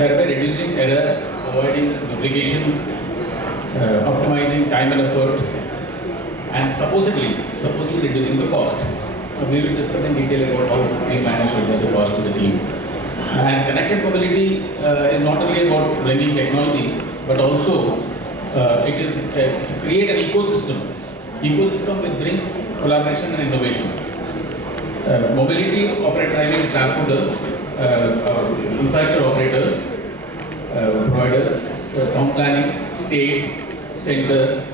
thereby reducing error, avoiding duplication, optimizing time and effort, and supposedly reducing the cost. We will discuss in detail about how we manage to reduce the cost to the team. And connected mobility is not only about bringing technology, but also it is to create an ecosystem which brings collaboration and innovation. Mobility operator driving transporters, infrastructure operators, providers, town planning, state, center,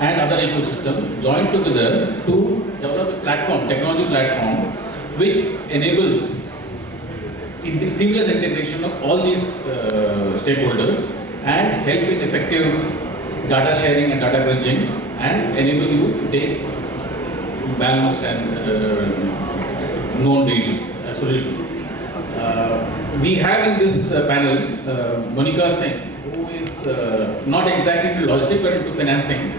and other ecosystem join together to develop a platform, technology platform, which enables seamless integration of all these stakeholders and help in effective data sharing and data crunching and enable you to take balanced and known solution. We have in this panel Monica Singh, who is not exactly into logistics but into financing.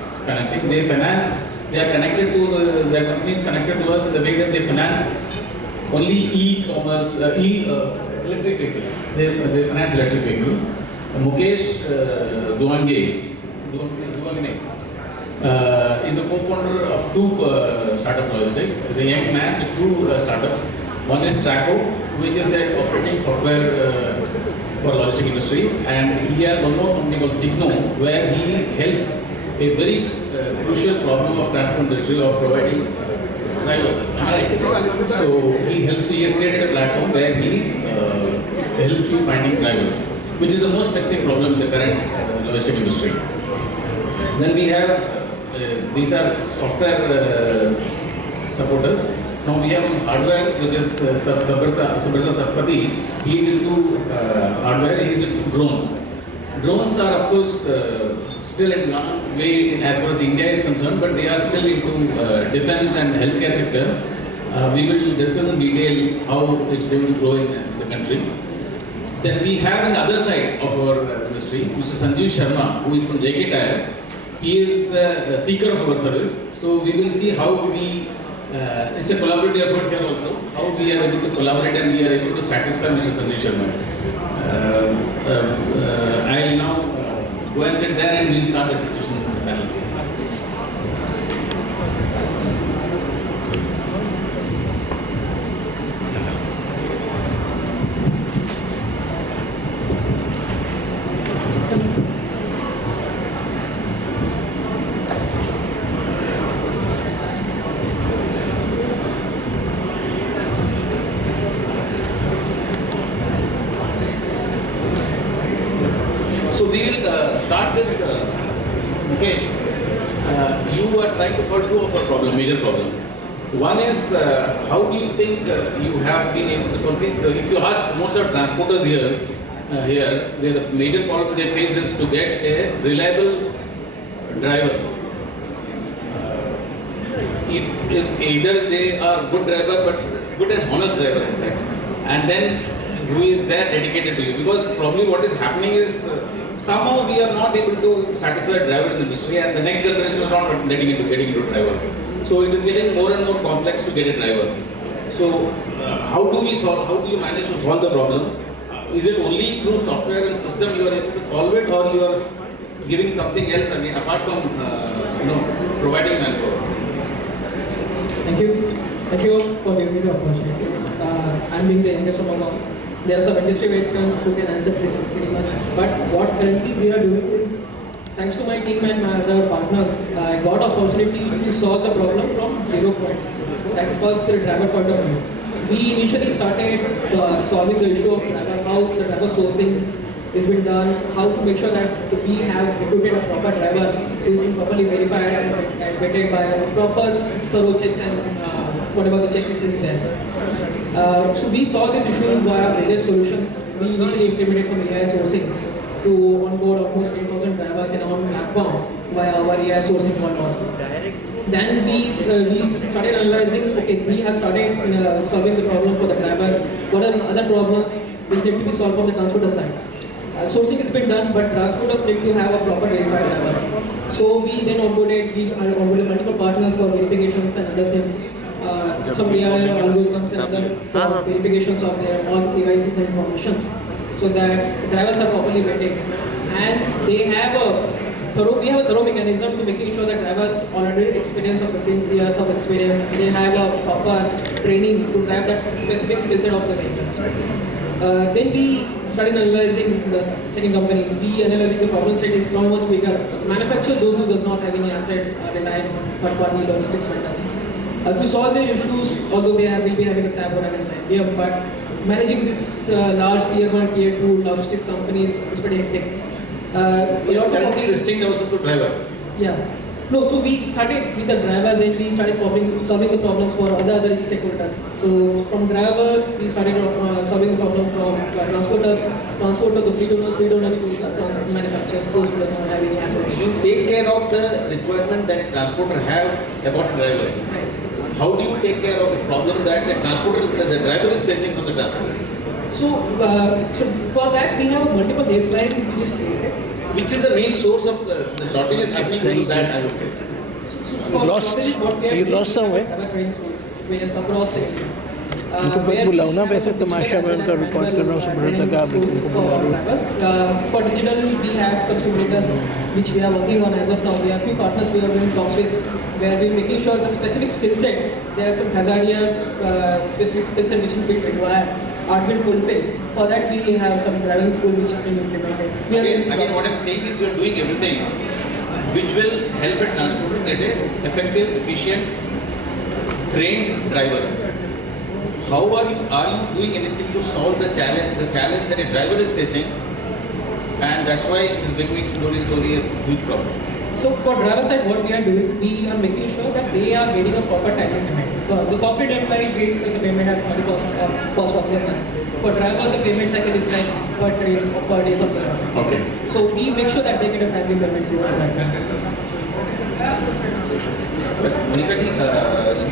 They finance. They are connected to their companies connected to us in the way that they finance only e-commerce, electric vehicle. They finance electric vehicle. Mukesh Duange is a co-founder of two startup logistics. He's a young man with two startups. One is Traco, which is an operating software for logistics industry, and he has one more company called Signo, where he helps a very crucial problem of transport industry of providing drivers. So he has created a platform where he helps you finding drivers, which is the most pressing problem in the current logistics industry. Then we have these are software supporters. Now we have hardware, which is Sabrata Satpathy. He is into hardware. He is into drones. Drones are, of course, still in long way as far as India is concerned, but they are still into defense and healthcare sector. We will discuss in detail how it's going to grow in the country. Then we have on the other side of our industry, Mr. Sanjeev Sharma, who is from JK Tyre. He is the seeker of our service. So we will see how we, it's a collaborative effort here also, how we are able to collaborate and we are able to satisfy Mr. Sanjeev Sharma. I will now go and sit there and we'll start the discussion with the panel. So we will start with Mukesh. You are trying to solve two of our problem, major problem. One is how do you think you have been able to solve it? If you ask most of transporters here, the major problem they face is to get a reliable driver. If either they are good driver, but good and honest driver in fact, and then who is there dedicated to you, because probably what is happening is somehow we are not able to satisfy driver in the industry, and the next generation is not getting into driver. So it is getting more and more complex to get a driver. So how do you manage to solve the problem? Is it only through software and system you are able to solve it, or you are giving something else? I mean, apart from providing manpower. Thank you for giving me the opportunity. I'm being the youngest among all. There are some industry veterans who can answer this pretty much. But what currently we are doing is, thanks to my team and my other partners, I got opportunity to solve the problem from 0 point. That's first the driver point of view. We initially started solving the issue of driver, how the driver sourcing is been done, how to make sure that we have recruited a proper driver who is been properly verified and vetted by proper thorough checks and whatever the checklist is there. So we solved this issue via various solutions. We initially implemented some AI sourcing to onboard almost 8,000 drivers in our platform via our AI sourcing model. Then we started analyzing, okay, we have started solving the problem for the driver. What are other problems which need to be solved from the transporter side? Sourcing has been done, but transporters need to have a proper verified drivers. So we then onboarded multiple partners for verifications and other things. Some AI algorithms and other verifications of their all devices and information. so that drivers are properly vetted, and they have we have a thorough mechanism to making sure that drivers already experience of 15 years of experience, they have a proper training to drive that specific skill set of the vehicles. Then we started analyzing the second company. We analyzing the problem set is not much bigger. Manufacturer, those who does not have any assets are relying on third-party logistics vendors. To solve their issues, although will be having a SAP or an IBM, but managing this large tier 1, tier 2 logistics companies is pretty hectic. We are currently restricting ourselves to driver. Yeah. No, so we started with the driver, then we started solving the problems for other stakeholders. So from drivers, we started solving the problem from transporters to fleet owners to the manufacturers, those who does not have any assets. You take care of the requirement that a transporter have about a driver. Right. How do you take care of the problem that the driver is facing from the transporter? So for that, we have multiple helpline which is created. Which is the main source of the shortages happening to that, I would say. You lost somewhere? Various across the India. उनको मत बुलाओ ना, वैसे तमाशा में उनका record कर रहा हूँ सुब्रत तक आप उनको बुला रहे हो. For digital, we have some simulators which we are working on as of now. We have few partners we are doing talks with, where we are making sure the specific skill set, there are some hazardous specific skill set which will be required are being fulfilled. For that, we have some driving school which has been implemented. Again, what I'm saying is we are doing everything which will help a transporter get an effective, efficient, trained driver. How are you doing anything to solve the challenge that a driver is facing, and that's why it is becoming slowly a huge problem. So for driver side, what we are doing, we are making sure that they are getting a proper timing payment. The corporate employee gets like a payment at the cost of their month. For driver, the payment cycle is like per train or per day something. Okay. So we make sure that they get a timely payment. But Monika ji,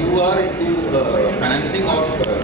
you are into financing of